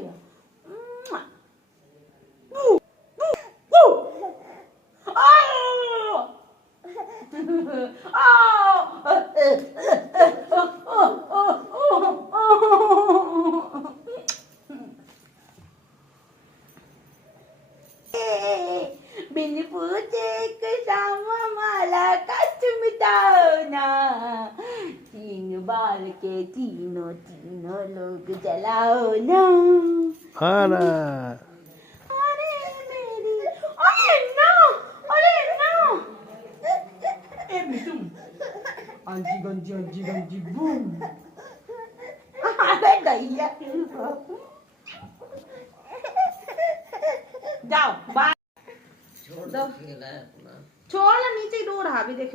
भैया Woo! Woo! Woo! Oh! बिन पूछे कसम माला कसम ना तीन बार के तीनों तीनों लोग जलाओ ना अरे अरे मेरी अरे ना अरे ना ए बिटुम आंजी गंजी बूम अरे गैया जाओ बाय छोड़ ना नीचे ही रो रहा अभी देखो